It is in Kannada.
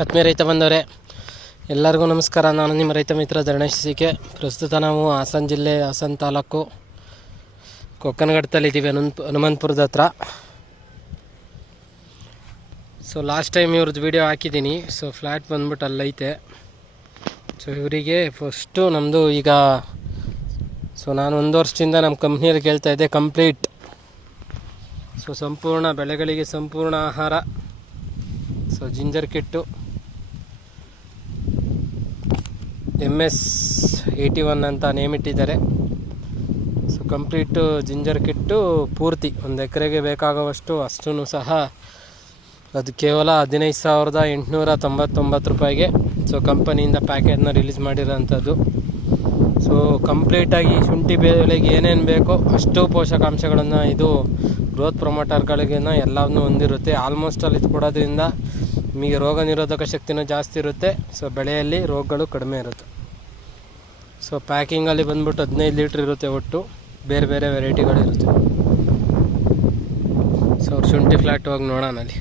ಆತ್ಮೀಯ ರೈತ ಬಂದವರೇ ಎಲ್ಲರಿಗೂ ನಮಸ್ಕಾರ. ನಾನು ನಿಮ್ಮ ರೈತ ಮಿತ್ರ ಧರಣೇಶ್ ಸಿಕೆ. ಪ್ರಸ್ತುತ ನಾವು ಹಾಸನ ಜಿಲ್ಲೆ, ಹಾಸನ ತಾಲೂಕು ಕೊಕ್ಕನಘಟ್ಟದಲ್ಲಿದ್ದೀವಿ ಹನುಮಂತ್ ಹನುಮಂತಪುರದ ಹತ್ರ. ಸೊ ಲಾಸ್ಟ್ ಟೈಮ್ ಇವ್ರದ್ದು ವಿಡಿಯೋ ಹಾಕಿದ್ದೀನಿ. ಸೊ ಫ್ಲ್ಯಾಟ್ ಬಂದ್ಬಿಟ್ಟು ಅಲ್ಲೈತೆ. ಸೊ ಇವರಿಗೆ ಫಸ್ಟು ನಮ್ಮದು ಈಗ ಸೊ ನಾನು ಒಂದು ವರ್ಷದಿಂದ ನಮ್ಮ ಕಂಪ್ನಿಯಲ್ಲಿ ಕೇಳ್ತಾ ಇದ್ದೆ ಕಂಪ್ಲೀಟ್ ಸೊ ಸಂಪೂರ್ಣ ಬೆಳೆಗಳಿಗೆ ಸಂಪೂರ್ಣ ಆಹಾರ. So ginger kit. M S eighty one ಅಂತ ನೇಮ್ ಇಟ್ಟಿದ್ದಾರೆ ಸೊ ಕಂಪ್ಲೀಟು ಜಿಂಜರ್ ಕಿಟ್ಟು ಪೂರ್ತಿ, ಒಂದು ಎಕರೆಗೆ ಬೇಕಾಗುವಷ್ಟು ಅಷ್ಟೂ ಸಹ ಅದು ಕೇವಲ ಹದಿನೈದು ಸಾವಿರದ ಎಂಟುನೂರ ತೊಂಬತ್ತೊಂಬತ್ತು ರೂಪಾಯಿಗೆ. ಸೊ ಕಂಪನಿಯಿಂದ ಪ್ಯಾಕೇಜ್ನ ರಿಲೀಸ್ ಮಾಡಿರೋಂಥದ್ದು ಸೊ ಕಂಪ್ಲೀಟಾಗಿ ಶುಂಠಿ ಬೆಳೆಗೆ ಏನೇನು ಬೇಕೋ ಅಷ್ಟು ಪೋಷಕಾಂಶಗಳನ್ನು ಇದು ಗ್ರೋತ್ ಪ್ರೊಮೋಟರ್ಗಳಿಗೆ ಎಲ್ಲವನ್ನೂ ಹೊಂದಿರುತ್ತೆ. ಆಲ್ಮೋಸ್ಟ್ ಅಲ್ಲಿ ಇದು ಕೊಡೋದ್ರಿಂದ ನಿಮಗೆ ರೋಗ ನಿರೋಧಕ ಶಕ್ತಿನೂ ಜಾಸ್ತಿ ಇರುತ್ತೆ. ಸೊ ಬೆಳೆಯಲ್ಲಿ ರೋಗಗಳು ಕಡಿಮೆ ಇರುತ್ತೆ. ಸೊ ಪ್ಯಾಕಿಂಗಲ್ಲಿ ಬಂದ್ಬಿಟ್ಟು ಹದಿನೈದು ಲೀಟ್ರ್ ಇರುತ್ತೆ ಒಟ್ಟು. ಬೇರೆ ಬೇರೆ ವೆರೈಟಿಗಳಿರುತ್ತೆ ಸೊ ಅವ್ರು ಶುಂಠಿ ಫ್ಲ್ಯಾಟ್ ಹೋಗಿ ನೋಡೋಣ ಅಲ್ಲಿ.